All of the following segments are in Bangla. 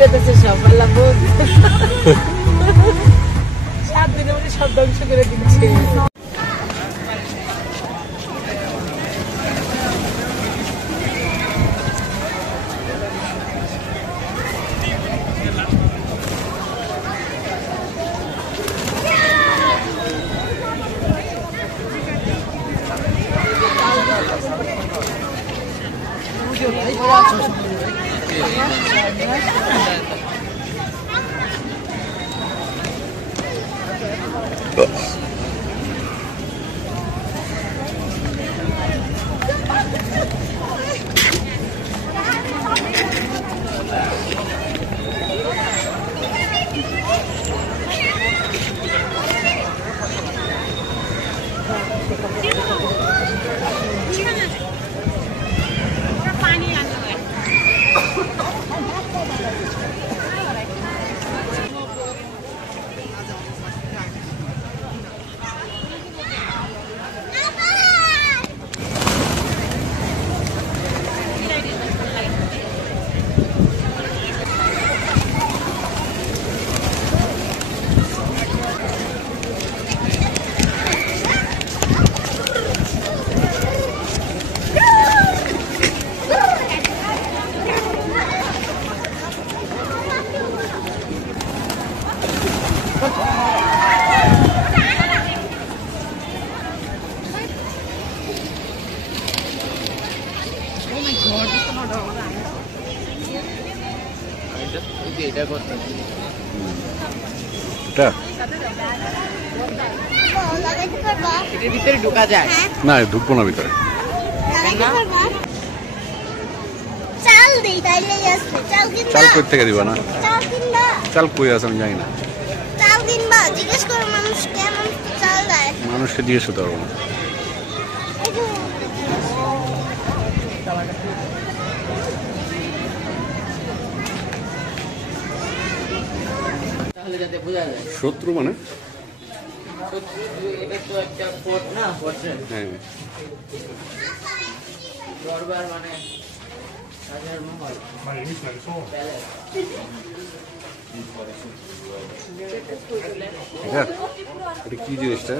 যেতেছে সব আল্লাহ বোধ 7 দিনের মধ্যে সব ধ্বংস করে দিচ্ছে। ভিতরে ঢোকা যায় না, ঢুকবো না ভিতরে। চাল কই থেকে দিবা না? চাল কই আছে আমি জানি না। মানুষকে জিজ্ঞেস করতে পারবো না। শত্রু মানে দরবার মানে রাজার মহল। এটা কি জিনিসটা?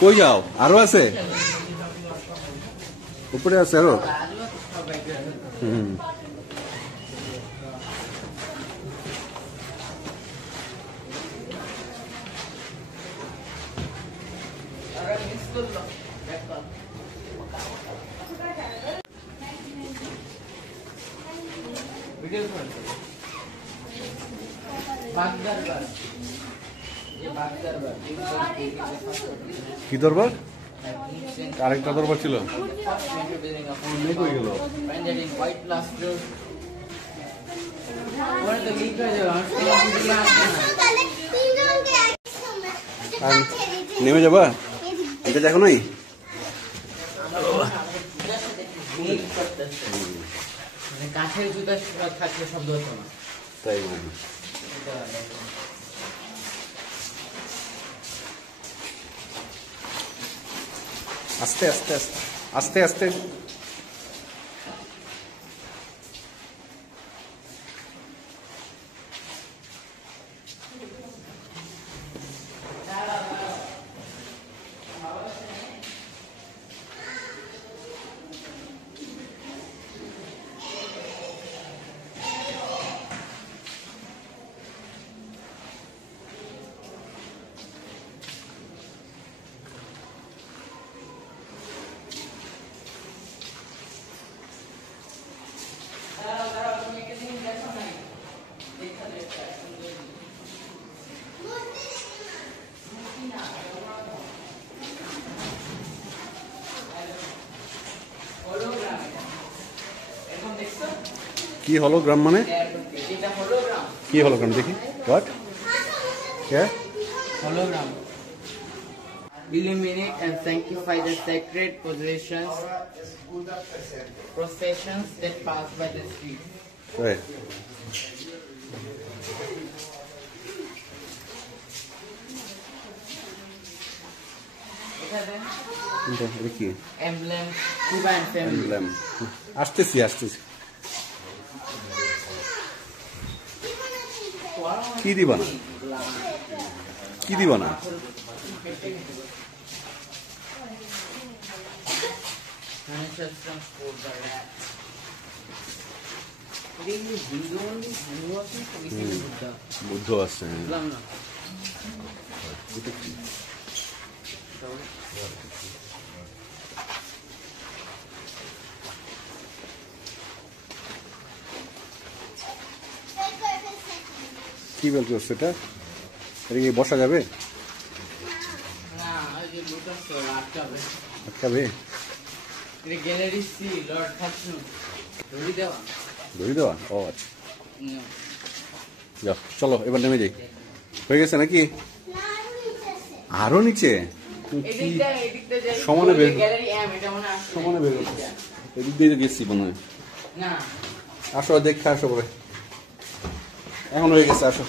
কই যাও? আরো আছে উপরে আছে আরো। কি দরবার? আরেকটা দরবার ছিল। নেমে যাবা? এটা দেখো নাই? কাঠের জুতা থাকলে শব্দ হতো না, তাই আস্তে আস্তে আস্তে আস্তে। কি হলোগ্রাম মানে? কি হলোগ্রাম দেখি? হোয়াট? क्या? Hologram. Illuminate and sanctify the sacred processions that pass by the streets. Right. এটা কি এমব্লেম কুবা এন্ড ফ্যামিলি এমব্লেম আসতেছি কি দিবা না বুদ্ধ আছে কি বেল করছে এটা কি বসা যাবে আটকাবে ধরি দেওয়া ও আচ্ছা যাও চলো এবার নেমে যাই হয়ে গেছে নাকি আরো নিচে সমানে বের এদিক দিয়ে গেছি মনে হয় আসো দেখে আসো পরে এখন হয়ে গেছে আসো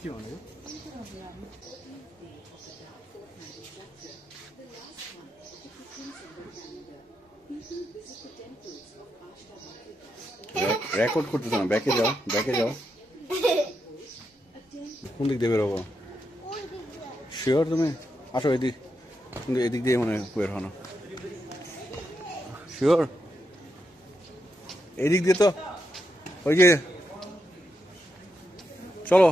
কি মানে রেকর্ড করতেছ না ব্যাকে যাও কোন দিক দিয়ে বেরোবো শিওর তুমি আসো এদিক কিন্তু এদিক দিয়ে মনে বের হনো শিওর এদিক দিয়ে তো ওই যে চলো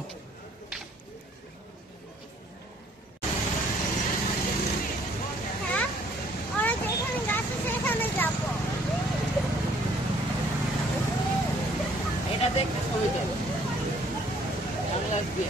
এটা দেখতে ছবি দেব কেমন লাগবে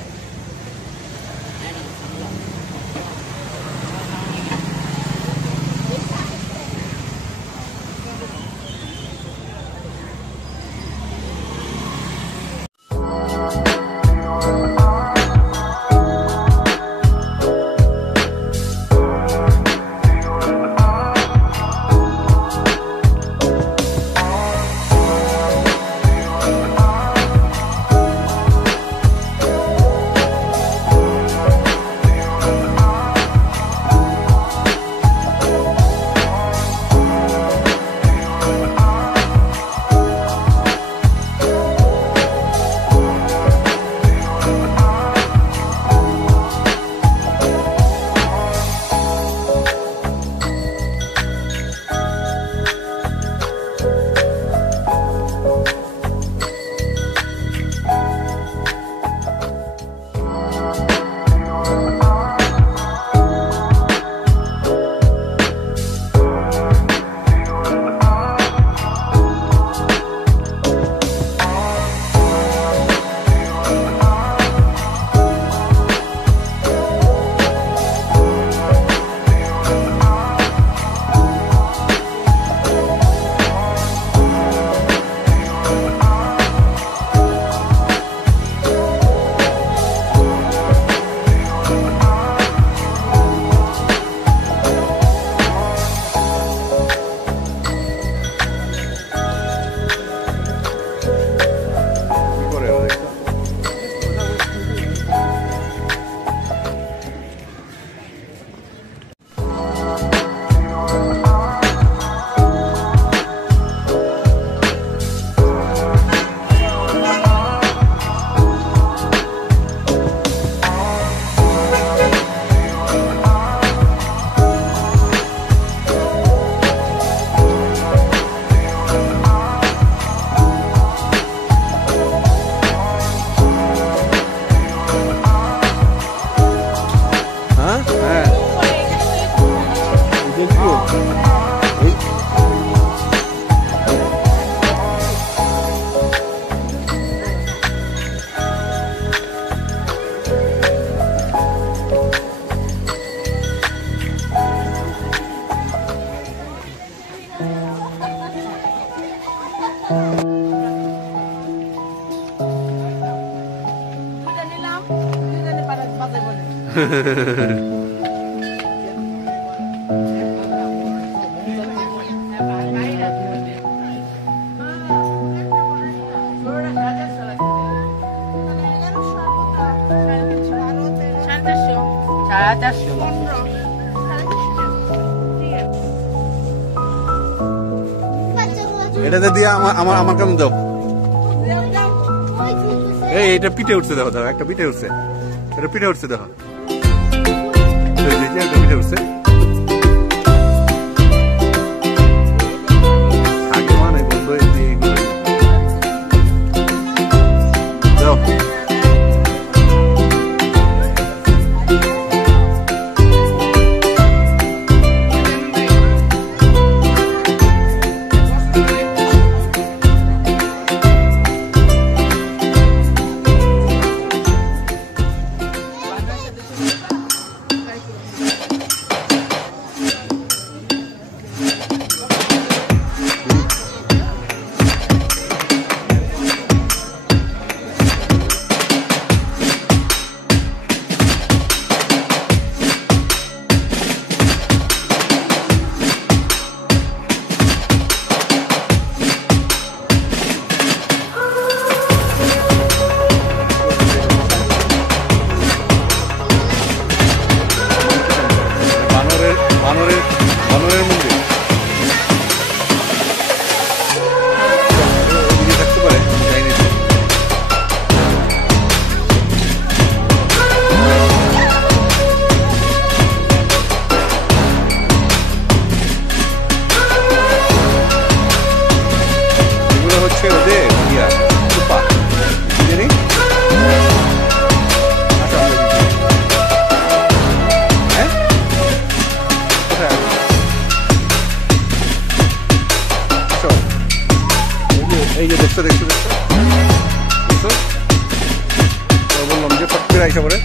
এটাতে দিয়ে আমার কেমন দাও। এই এটা পিঠে উঠছে দেখো, দেখো একটা পিঠে উঠছে, এটা পিঠে উঠছে দেখো, একটা পিঠে উঠছে। আগে মানে বন্ধু দাও। বানরের মন্দির থাকতে পারে, যাইনি। এগুলো হচ্ছে ওদের ইয়া সুপা জানি। এই যে দেখছো দেখছো দেখছো দেখছো, বললাম যে ফট করে আইসা পরে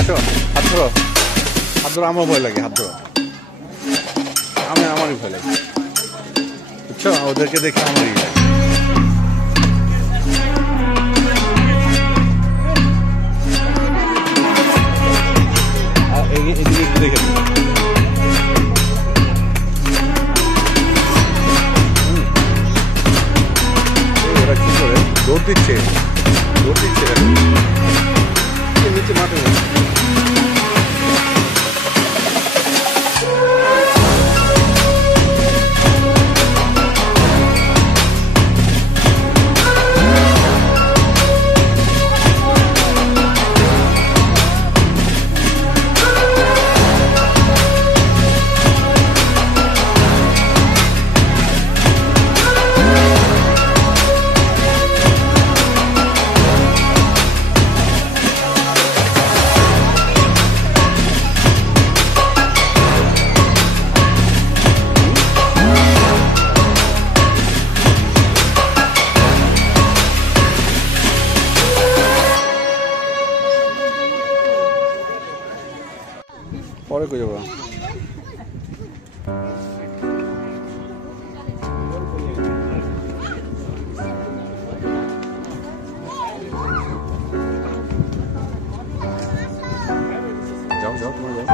আসো, হাত ধরো, হাত ধরো। আমার ভয় লাগে, হাত ধরো। আমারই ভয় লাগে, বুঝছো, ওদেরকে দেখে আমারই লাগে। এদিকে একটু দেখে দৌড় দিচ্ছে নিচে মাঠে। পরে কই যাবো। যাও যাও তোমরা যাও।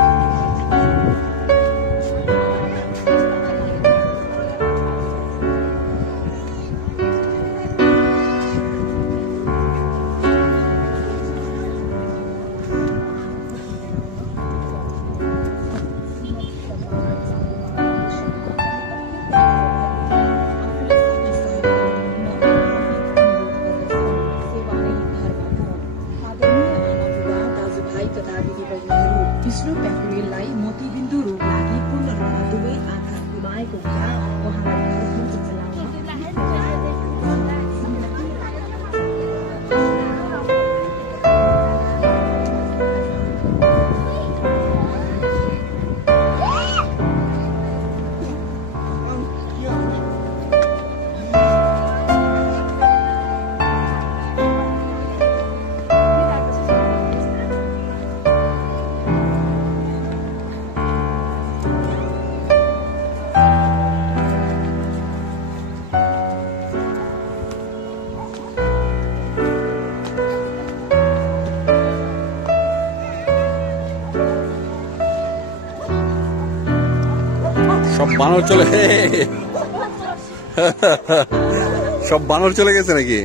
तेस्रो प्याकुरेललाई मोतीबिन्दु रोग लागि पूर्ण रूपमा दुवै आँखा गुमाएको हुँदा उहाँलाई घरखर्च সব বানর চলে সব বানর চলে গেছে নাকি?